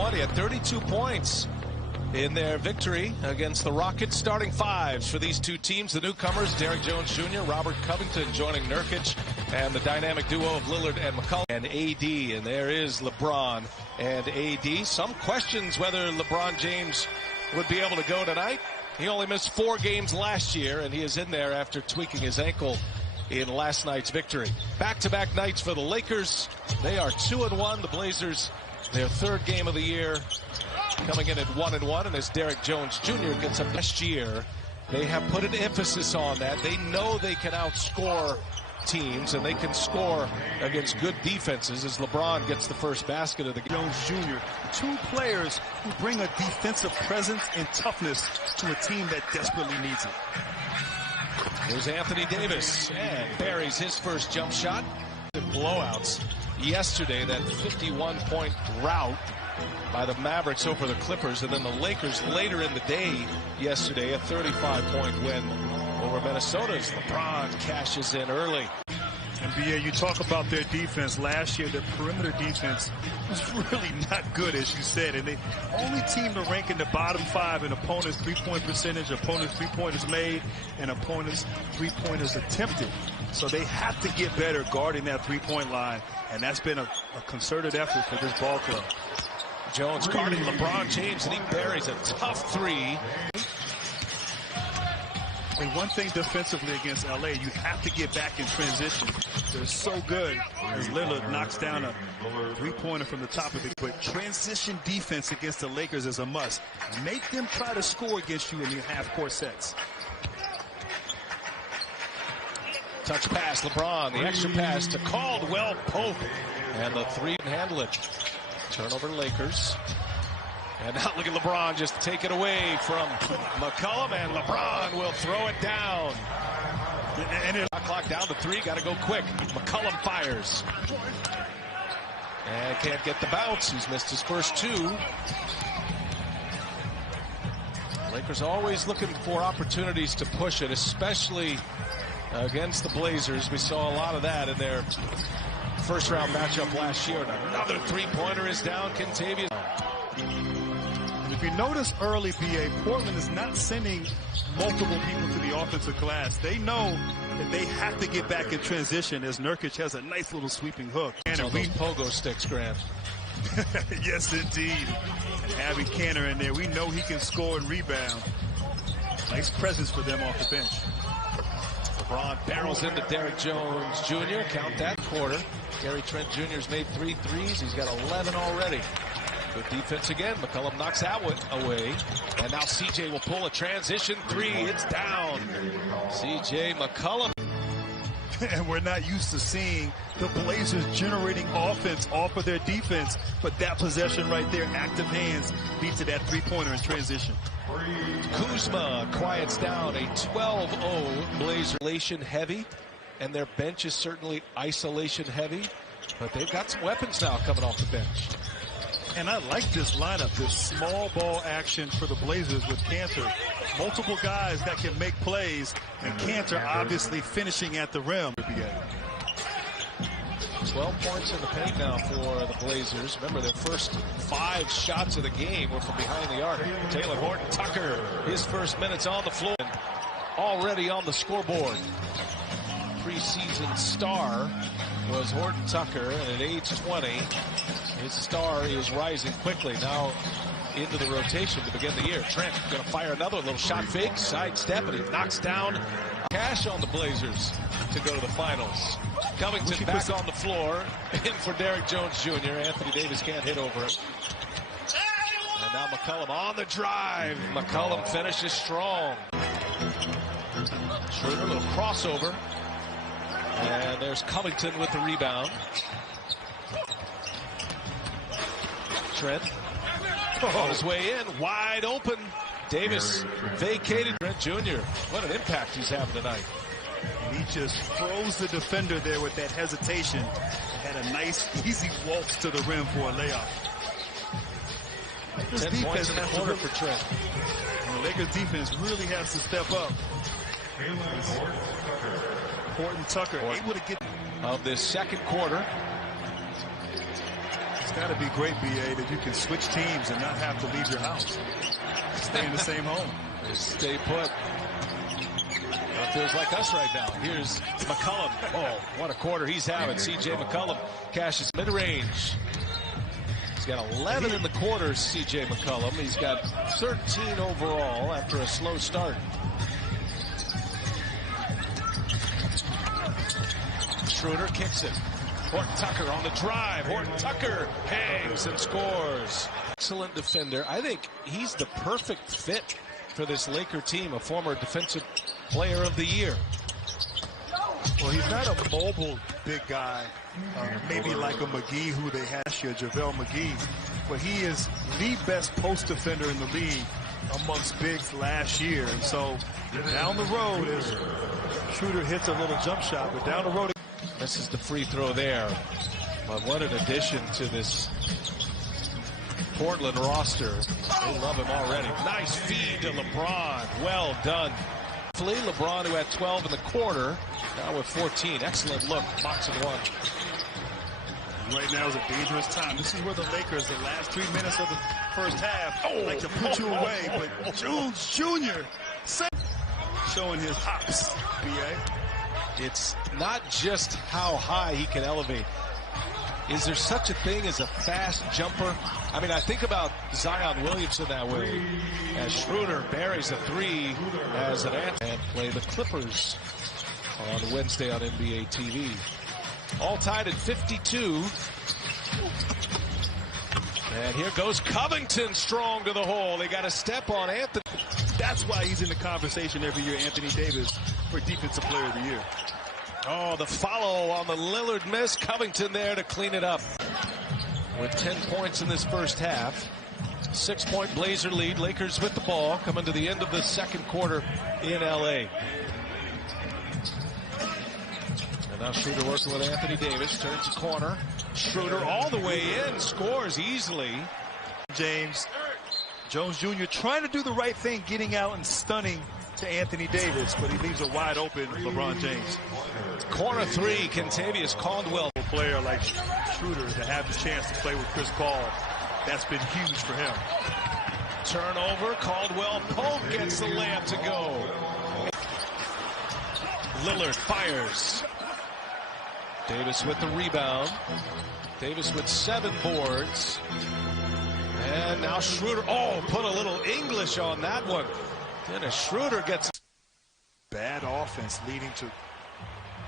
1. He had 32 points in their victory against the Rockets. Starting fives for these two teams. The newcomers, Derrick Jones Jr., Robert Covington joining Nurkic, and the dynamic duo of Lillard and McCollum. And AD, and there is LeBron and AD. Some questions whether LeBron James would be able to go tonight. He only missed 4 games last year, and he is in there after tweaking his ankle in last night's victory. Back-to-back nights for the Lakers. They are 2-1. The Blazers, their 3rd game of the year, coming in at 1-1. And as Derrick Jones Jr. gets up next year, they have put an emphasis on that. They know they can outscore teams, and they can score against good defenses as LeBron gets the first basket of the game. Jones Jr., 2 players who bring a defensive presence and toughness to a team that desperately needs it. Here's Anthony Davis, and buries his first jump shot. The blowouts yesterday, that 51-point rout by the Mavericks over the Clippers, and then the Lakers later in the day yesterday, a 35-point win over Minnesota as LeBron cashes in early. And BA, you talk about their defense. Last year, their perimeter defense was really not good, as you said. And the only team to rank in the bottom 5 in opponents' three-point percentage, opponents' three-pointers made, and opponents' three-pointers attempted. So they have to get better guarding that three-point line. And that's been a concerted effort for this ball club. Jones guarding LeBron James, and he buries a tough 3. And one thing defensively against LA, you have to get back in transition. They're so good as Lillard knocks down a three-pointer from the top of it. But transition defense against the Lakers is a must. Make them try to score against you in your half-court sets. Touch pass, LeBron, the extra pass to Caldwell Pope. And the 3 can handle it. Turnover Lakers. And now look at LeBron just take it away from McCollum, and LeBron will throw it down. And clock down to 3, got to go quick. McCollum fires. And can't get the bounce. He's missed his first 2. Lakers always looking for opportunities to push it, especially against the Blazers. We saw a lot of that in their first-round matchup last year. And another 3-pointer is down. Kentavious. If you notice early, BA, Portland is not sending multiple people to the offensive glass. They know that they have to get back in transition as Nurkic has a nice little sweeping hook. And those pogo sticks, Grant. Yes, indeed. And having Cantor in there, we know he can score and rebound. Nice presence for them off the bench. LeBron barrels into Derrick Jones Jr. Count that quarter. Gary Trent Jr.'s made 3 threes. He's got 11 already. Good defense again. McCollum knocks that away. And now CJ will pull a transition 3. It's down. CJ McCollum. And we're not used to seeing the Blazers generating offense off of their defense. But that possession right there, active hands, leads to that 3-pointer in transition. Kuzma quiets down a 12-0 Blazer. Isolation heavy, and their bench is certainly isolation heavy. But they've got some weapons now coming off the bench. And I like this lineup, this small ball action for the Blazers with Cantor. Multiple guys that can make plays, and Cantor obviously finishing at the rim. 12 points in the paint now for the Blazers. Remember, their first 5 shots of the game were from behind the arc. Taylor Horton Tucker, his first minutes on the floor. Already on the scoreboard. Preseason star was Horton Tucker, and at age 20, his star is rising quickly. Now into the rotation to begin the year. Trent going to fire another little shot fake, sidestep, and he knocks down cash on the Blazers to go to the finals. Covington back on the floor, in for Derrick Jones Jr. Anthony Davis can't hit over him. And now McCollum on the drive. McCollum finishes strong. Schroeder, a little crossover. And there's Covington with the rebound. Trent on his way in, wide open. Davis vacated. Trent Jr. What an impact he's having tonight. And he just froze the defender there with that hesitation. Had a nice, easy waltz to the rim for a layup. 10 points in the quarter for Trent. And the Lakers defense really has to step up. Horton Tucker able to get of this second quarter. It's got to be great, BA, that you can switch teams and not have to leave your house. Stay in the same home. Just stay put. It feels like us right now. Here's McCollum. Oh, what a quarter he's having. C.J. McCollum cashes mid-range. He's got 11 in the quarter, C.J. McCollum. He's got 13 overall after a slow start. Schroeder kicks it. Horton Tucker on the drive. Horton Tucker hangs and scores. Excellent defender. I think he's the perfect fit for this Laker team, a former defensive player of the year. Well, he's not a mobile big guy, maybe like a McGee who they had here, JaVale McGee, but he is the best post defender in the league amongst bigs last year. And so down the road, as Schroeder hits a little jump shot, but down the road. This is the free throw there. But what an addition to this Portland roster. They love him already. Nice feed to LeBron. Well done. LeBron, who had 12 in the quarter, now with 14. Excellent look. Box and one. Right now is a dangerous time. This is where the Lakers, the last 3 minutes of the first half, like to put you away. But Jones Jr. showing his hops, BA. It's not just how high he can elevate. Is there such a thing as a fast jumper? I mean, I think about Zion Williamson that way. As Schroeder buries a three as an answer. And play the Clippers on Wednesday on NBA TV. All tied at 52. And here goes Covington strong to the hole. They got a step on Anthony. That's why he's in the conversation every year, Anthony Davis, for Defensive Player of the Year. Oh, the follow on the Lillard miss. Covington there to clean it up. With 10 points in this first half. 6-point Blazer lead. Lakers with the ball coming to the end of the second quarter in L.A. And now Schroeder working with Anthony Davis. Turns the corner. Schroeder all the way in. Scores easily. James Jones Jr. trying to do the right thing, getting out and stunning to Anthony Davis, but he leaves a wide open LeBron James. Corner three, Kentavious Caldwell. A player like Schroeder to have the chance to play with Chris Paul, that's been huge for him. Turnover, Caldwell Pope gets the layup to go. Lillard fires. Davis with the rebound. Davis with 7 boards. And now Schroeder, put a little English on that one. Dennis Schroeder gets bad offense leading to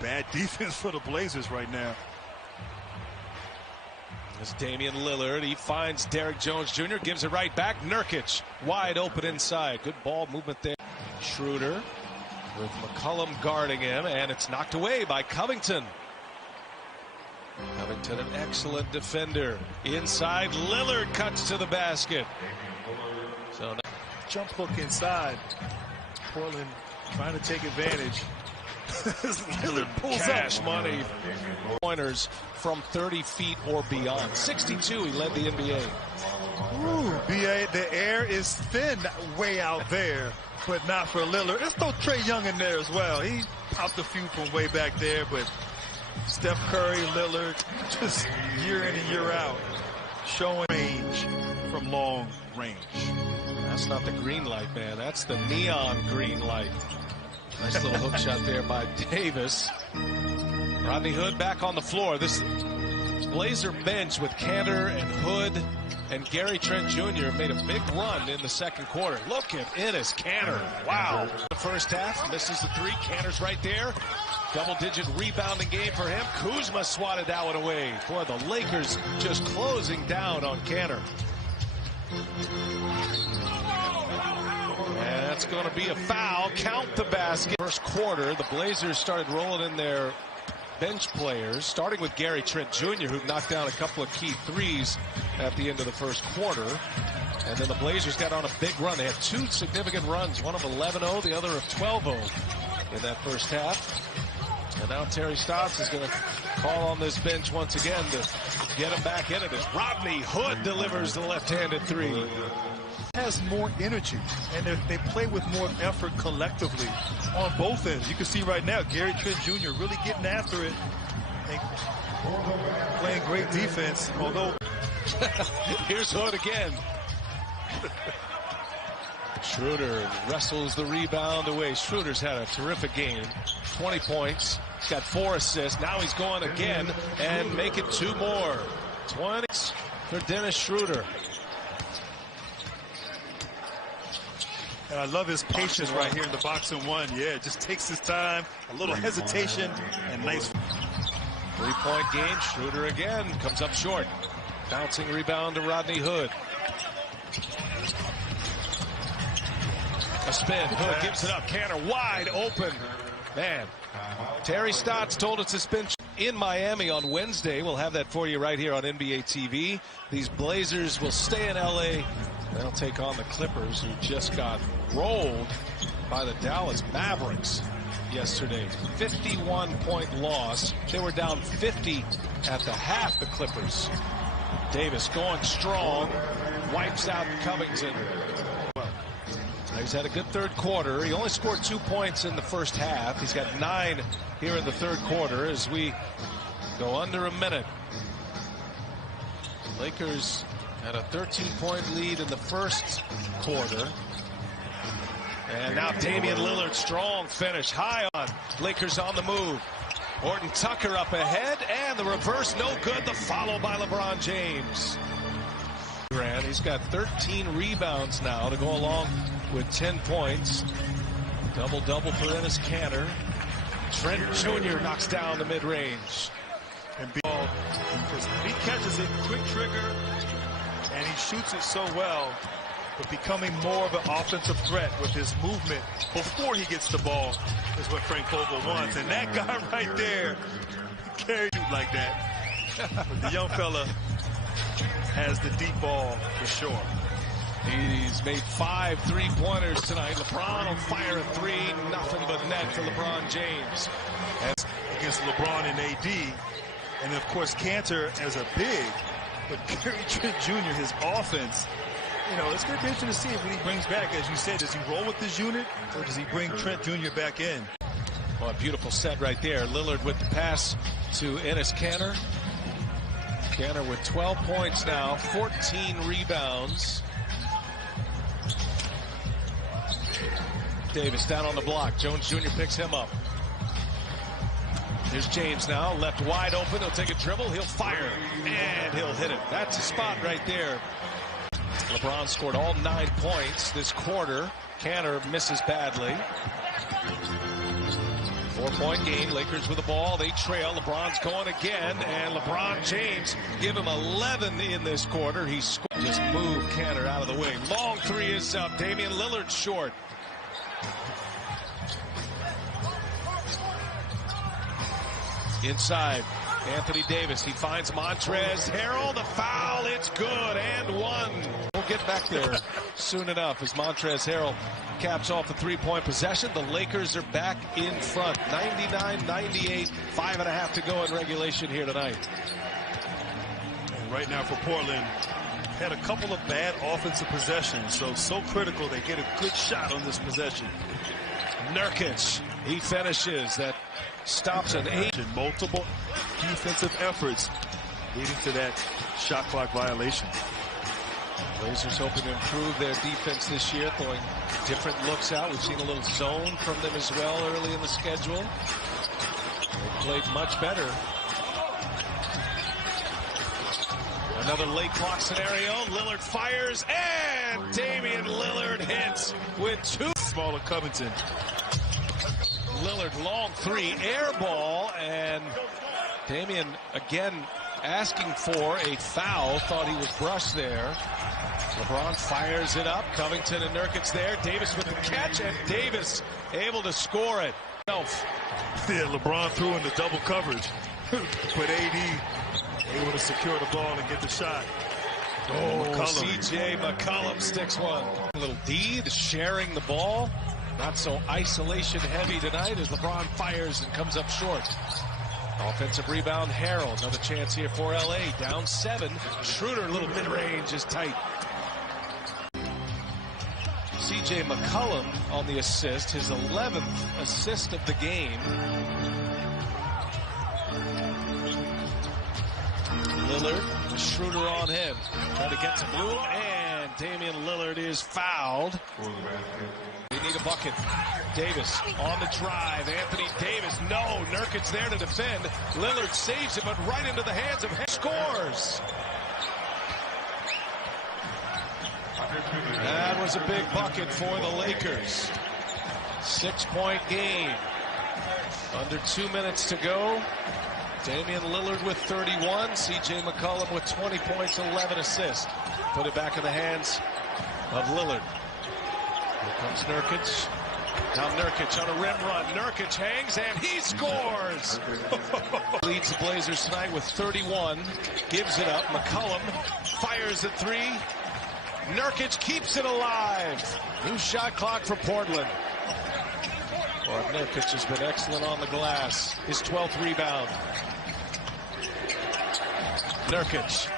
bad defense for the Blazers right now. There's Damian Lillard. He finds Derrick Jones Jr., gives it right back. Nurkic wide open inside. Good ball movement there. Schroeder with McCollum guarding him, and it's knocked away by Covington. Covington, an excellent defender. Inside, Lillard cuts to the basket. So now jump hook inside. Portland trying to take advantage. Lillard pulls cash money. Pointers from 30 feet or beyond. 62, he led the NBA. Ooh, BA, the air is thin way out there, but not for Lillard. There's no Trae Young in there as well. He popped a few from way back there, but Steph Curry, Lillard, just year in and year out, showing range from long range. That's not the green light, man. That's the neon green light. Nice little hook shot there by Davis. Rodney Hood back on the floor. This Blazer bench with Cantor and Hood and Gary Trent Jr. made a big run in the second quarter. Look at Enes Kanter. Wow. The first half, misses the three. Cantor's right there. Double-digit rebounding game for him. Kuzma swatted that one away. Boy, the Lakers just closing down on Kanter. And that's going to be a foul. Count the basket. First quarter, the Blazers started rolling in their bench players, starting with Gary Trent Jr., who knocked down a couple of key threes at the end of the first quarter. And then the Blazers got on a big run. They had 2 significant runs, one of 11-0, the other of 12-0 in that first half. And now Terry Stotts is going to call on this bench once again to get him back in it as Rodney Hood delivers the left-handed three. Has more energy, and they play with more effort collectively on both ends. You can see right now Gary Trent Jr. really getting after it, playing great defense, although Here's Hood again. Schroeder wrestles the rebound away. Schroeder's had a terrific game. 20 points. He's got 4 assists. Now he's going again and make it 2 more. 20 for Dennis Schroeder. And I love his patience right here in the box and one. Yeah, just takes his time, a little hesitation, and nice. 3-point game. Schroeder again comes up short. Bouncing rebound to Rodney Hood. A spin. Hood gives it up. Cantor wide open. Man, Terry Stotts told us it's been in Miami on Wednesday. We'll have that for you right here on NBA TV. These Blazers will stay in L.A. They'll take on the Clippers, who just got rolled by the Dallas Mavericks yesterday. 51-point loss. They were down 50 at the half, the Clippers. Davis going strong. Wipes out Covington. He's had a good third quarter. He only scored 2 points in the first half. He's got 9 here in the third quarter as we go under a minute. Lakers had a 13-point lead in the first quarter. And now Damian Lillard, strong finish, high on. Lakers on the move. Horton Tucker up ahead, and the reverse, no good. The follow by LeBron James. He's got 13 rebounds now to go along with 10 points. Double-double for Enes Kanter. Trent Jr. knocks down the mid-range. And he catches it, quick trigger, and he shoots it so well, but becoming more of an offensive threat with his movement before he gets the ball is what Frank Vogel wants. And that guy right there carried you like that. But the young fella has the deep ball for sure. He's made 5 3-pointers tonight. LeBron on fire at 3. Nothing but net for LeBron James. That's against LeBron and AD. And of course, Kanter as a big. But Gary Trent Jr., his offense, you know, it's going to be interesting to see what he brings back. As you said, does he roll with this unit or does he bring Trent Jr. back in? Well, a beautiful set right there. Lillard with the pass to Enes Kanter. Kanter with 12 points now, 14 rebounds. Davis down on the block. Jones Jr. picks him up. Here's James now, left wide open. He'll take a dribble. He'll fire, and he'll hit it. That's a spot right there. LeBron scored all 9 points this quarter. Kanter misses badly. 4-point game. Lakers with the ball. They trail. LeBron's going again, and LeBron James give him 11 in this quarter. He scored. Just move Kanter out of the way. Long 3 is up. Damian Lillard short. Inside, Anthony Davis. He finds Montrezl Harrell. The foul. It's good. And 1. We'll get back there soon enough as Montrezl Harrell caps off the 3-point possession. The Lakers are back in front. 99-98. 5.5 to go in regulation here tonight. And right now for Portland, had a couple of bad offensive possessions. So critical they get a good shot on this possession. Nurkic, he finishes. That stops an 8. Multiple defensive efforts leading to that shot clock violation. Blazers hoping to improve their defense this year, throwing different looks out. We've seen a little zone from them as well early in the schedule. They played much better. Another late clock scenario. Lillard fires, and Damian Lillard hits with 2. Smaller Covington. Lillard long 3, air ball, and Damian again asking for a foul. Thought he was brushed there. LeBron fires it up. Covington and Nurkic there. Davis with the catch, and Davis able to score it. Yeah, LeBron threw in the double coverage, but AD able to secure the ball and get the shot. C.J. McCollum sticks one. A little D, sharing the ball. Not so isolation heavy tonight as LeBron fires and comes up short. Offensive rebound, Harrell. Another chance here for L.A. Down 7. Schroeder, a little mid-range, is tight. C.J. McCollum on the assist, his 11th assist of the game. Lillard Schroeder on him. Trying to get to Bloom, and Damian Lillard is fouled. They need a bucket. Davis on the drive. Anthony Davis. No. Nurkic there to defend. Lillard saves it, but right into the hands of scores. That was a big bucket for the Lakers. 6-point game. Under 2 minutes to go. Damian Lillard with 31. C.J. McCollum with 20 points, 11 assists. Put it back in the hands of Lillard. Here comes Nurkic. Now Nurkic on a rim run. Nurkic hangs and he scores. Leads the Blazers tonight with 31. Gives it up. McCollum fires at three. Nurkic keeps it alive. New shot clock for Portland. Well, Nurkic has been excellent on the glass. His 12th rebound. Nurkic.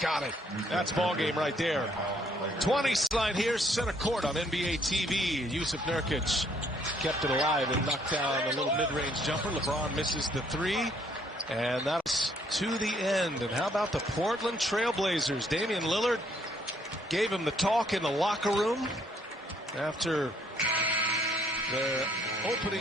Got it. That's ball game right there. 20 line here, center court on NBA TV. Yusuf Nurkic kept it alive and knocked down a little mid-range jumper. LeBron misses the three. And that's to the end. And how about the Portland Trailblazers? Damian Lillard gave him the talk in the locker room after their opening